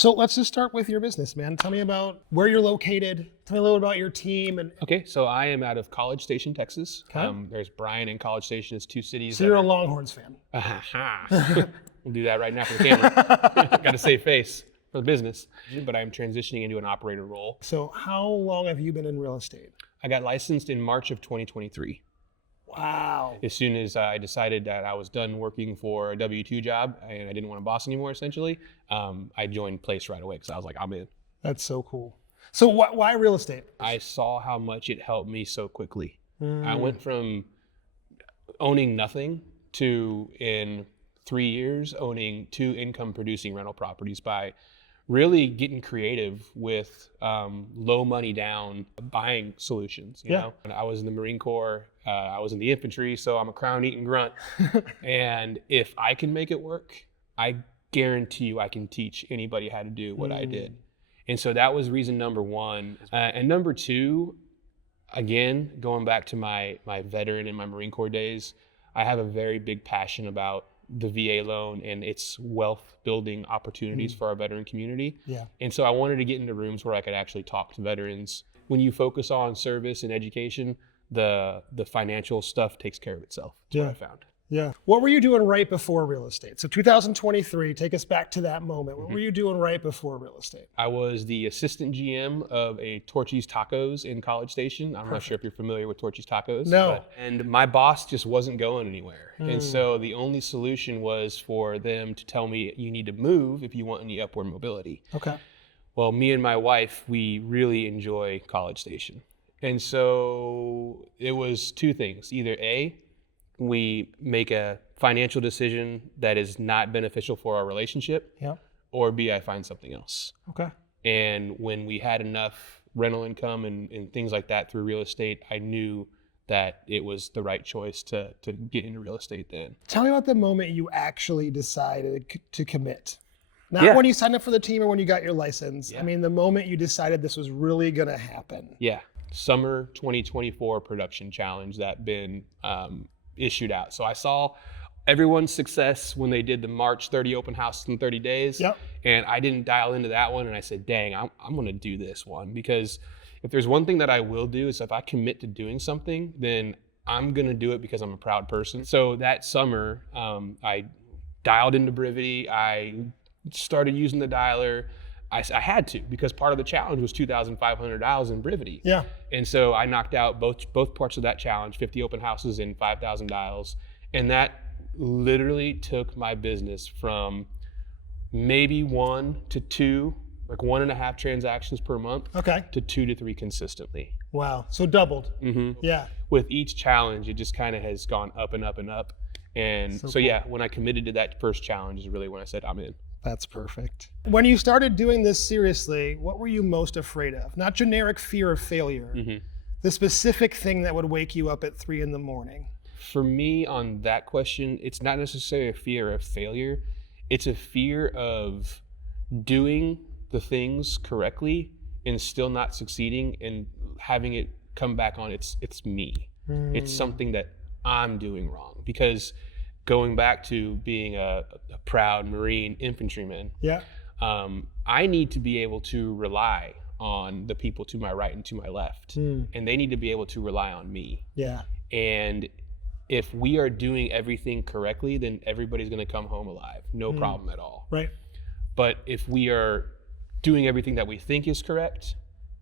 So let's just start with your business, man. Tell me about where you're located. Tell me a little about your team. And Okay, so I am out of College Station, Texas. Okay. There's Bryan and College Station is two cities. So you're a Longhorns fan. We'll do that right now for the camera. Got to save face for the business. But I'm transitioning into an operator role. So how long have you been in real estate? I got licensed in March of 2023. Wow. As soon as I decided that I was done working for a W-2 job and I didn't want a boss anymore, essentially, I joined Place right away because I was like, I'm in. That's so cool. So why real estate? I saw how much it helped me so quickly. I went from owning nothing to, in 3 years, owning 2 income-producing rental properties by really getting creative with low money down buying solutions. You know, and I was in the Marine Corps, I was in the infantry, so I'm a crown-eating grunt. And if I can make it work, I guarantee you I can teach anybody how to do what I did. And so that was reason number one. And number two, again, going back to my veteran and my Marine Corps days, I have a very big passion about the VA loan and its wealth building opportunities for our veteran community. Yeah. And so I wanted to get into rooms where I could actually talk to veterans. When you focus on service and education, the financial stuff takes care of itself. That's what I found. Yeah. What were you doing right before real estate? So 2023, take us back to that moment. What were you doing right before real estate? I was the assistant GM of a Torchy's Tacos in College Station. I'm not sure if you're familiar with Torchy's Tacos. No. And my boss just wasn't going anywhere. And so the only solution was for them to tell me, you need to move if you want any upward mobility. Okay. Well, me and my wife, we really enjoy College Station. And so it was two things. Either A, we make a financial decision that is not beneficial for our relationship, or B, I find something else. Okay. And when we had enough rental income and things like that through real estate, I knew that it was the right choice to get into real estate then. Tell me about the moment you actually decided to commit. Not when you signed up for the team or when you got your license. I mean, the moment you decided this was really going to happen. Yeah. Summer 2024 production challenge that been issued out. So I saw everyone's success when they did the March 30 open house in 30 days. And I didn't dial into that one. And I said, dang, I'm going to do this one, because if there's one thing that I will do is if I commit to doing something, then I'm going to do it because I'm a proud person. So that summer, I dialed into Brivity. I started using the dialer. I had to, because part of the challenge was $2,500 in Brivity. Yeah. And so I knocked out both parts of that challenge, 50 open houses and 5,000 dials. And that literally took my business from maybe 1 to 2, like 1.5 transactions per month, to 2 to 3 consistently. Wow. So doubled. Yeah. With each challenge, it just kind of has gone up and up and up. And so cool. Yeah, when I committed to that first challenge is really when I said, I'm in. That's perfect. When you started doing this seriously, what were you most afraid of? Not generic fear of failure, the specific thing that would wake you up at 3 a.m. For me, on that question, it's not necessarily a fear of failure. It's a fear of doing the things correctly and still not succeeding and having it come back on it's me. It's something that I'm doing wrong. Because going back to being a proud Marine infantryman, I need to be able to rely on the people to my right and to my left, and they need to be able to rely on me. Yeah. And if we are doing everything correctly, then everybody's going to come home alive, no problem at all. Right. But if we are doing everything that we think is correct,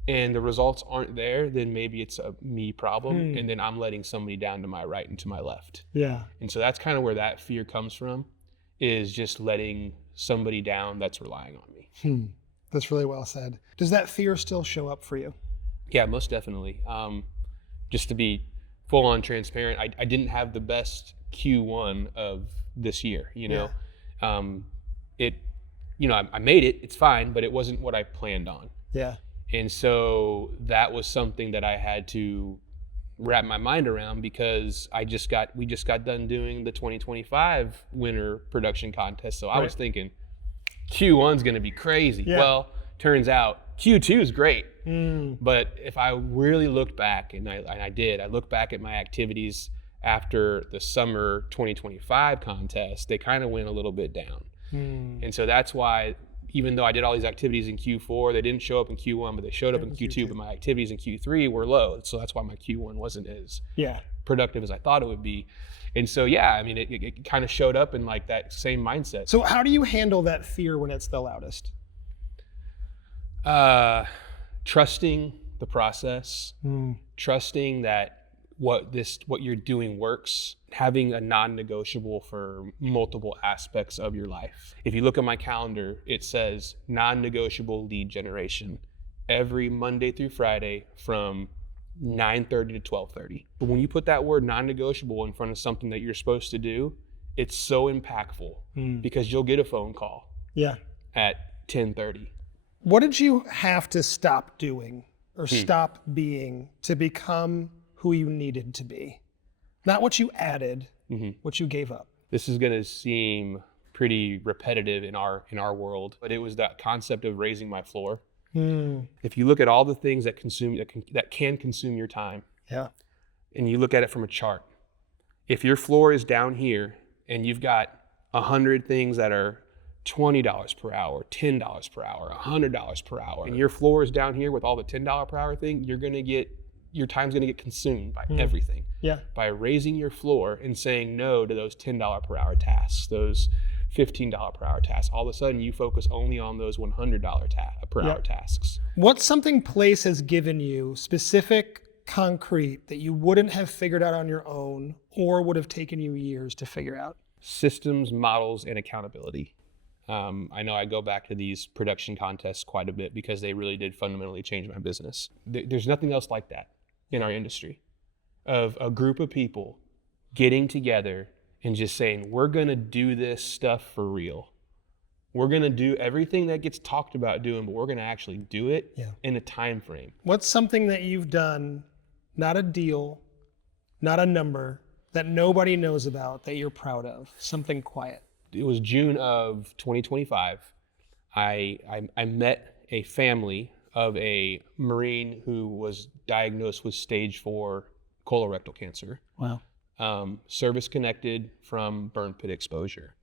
and the results aren't there, then maybe it's a me problem, and then I'm letting somebody down to my right and to my left. Yeah. And so that's kind of where that fear comes from, is just letting somebody down that's relying on me. That's really well said. Does that fear still show up for you? Yeah, most definitely. Just to be full on transparent, I didn't have the best Q1 of this year, you know. I made it, it's fine, but it wasn't what I planned on. Yeah. And so that was something that I had to wrap my mind around, because we just got done doing the 2025 winter production contest. So I was thinking Q1's going to be crazy. Yeah. Well, turns out Q2 is great. But if I really looked back, and I looked back at my activities after the summer 2025 contest, they kind of went a little bit down. And so that's why even though I did all these activities in Q4, they didn't show up in Q1, but they showed up in Q2, but my activities in Q3 were low. So that's why my Q1 wasn't as productive as I thought it would be. And so, yeah, I mean, it kind of showed up in like that same mindset. So how do you handle that fear when it's the loudest? Trusting the process, trusting that what you're doing works, having a non-negotiable for multiple aspects of your life. If you look at my calendar, it says non-negotiable lead generation every Monday through Friday from 9:30 to 12:30. But when you put that word non-negotiable in front of something that you're supposed to do, it's so impactful because you'll get a phone call at 10:30. What did you have to stop doing or stop being to become who you needed to be? Not what you added, what you gave up. This is going to seem pretty repetitive in our world, but it was that concept of raising my floor. If you look at all the things that can consume your time, and you look at it from a chart, if your floor is down here and you've got 100 things that are $20 per hour, $10 per hour, $100 per hour, and your floor is down here with all the $10 per hour thing, your time's gonna get consumed by everything. By raising your floor and saying no to those $10 per hour tasks, those $15 per hour tasks, all of a sudden you focus only on those $100 per hour tasks. What's something place has given you, specific, concrete, that you wouldn't have figured out on your own or would have taken you years to figure out? Systems, models, and accountability. I know I go back to these production contests quite a bit because they really did fundamentally change my business. There's nothing else like that in our industry, of a group of people getting together and just saying, we're gonna do this stuff for real. We're gonna do everything that gets talked about doing, but we're gonna actually do it in a time frame. What's something that you've done, not a deal, not a number, that nobody knows about that you're proud of? Something quiet. It was June of 2025. I met a family of a Marine who was diagnosed with stage 4 colorectal cancer. Wow. Service connected from burn pit exposure.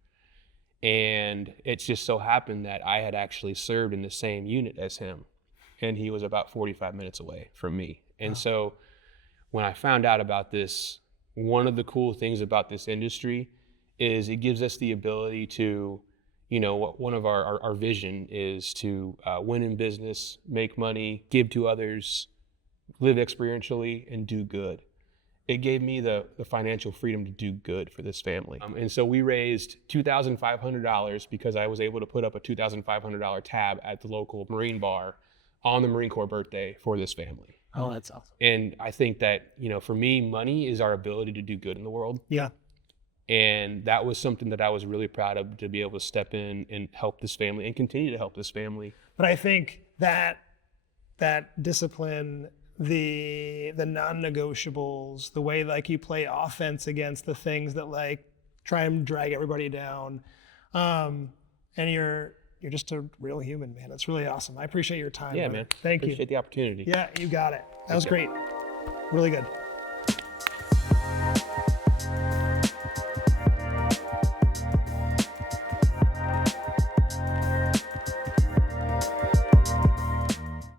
And it just so happened that I had actually served in the same unit as him. And he was about 45 minutes away from me. And so when I found out about this, one of the cool things about this industry is it gives us the ability to, one of our vision is to win in business, make money, give to others, live experientially, and do good. It gave me the financial freedom to do good for this family. And so we raised $2,500 because I was able to put up a $2,500 tab at the local Marine bar on the Marine Corps birthday for this family. Oh, that's awesome. And I think that, for me, money is our ability to do good in the world. Yeah. And that was something that I was really proud of, to be able to step in and help this family and continue to help this family. But I think that discipline, the non-negotiables, the way like you play offense against the things that like try and drag everybody down, and you're just a real human, man. It's really awesome. I appreciate your time. Yeah, man. Thank you. Appreciate the opportunity. Yeah, you got it. That was great. Really good.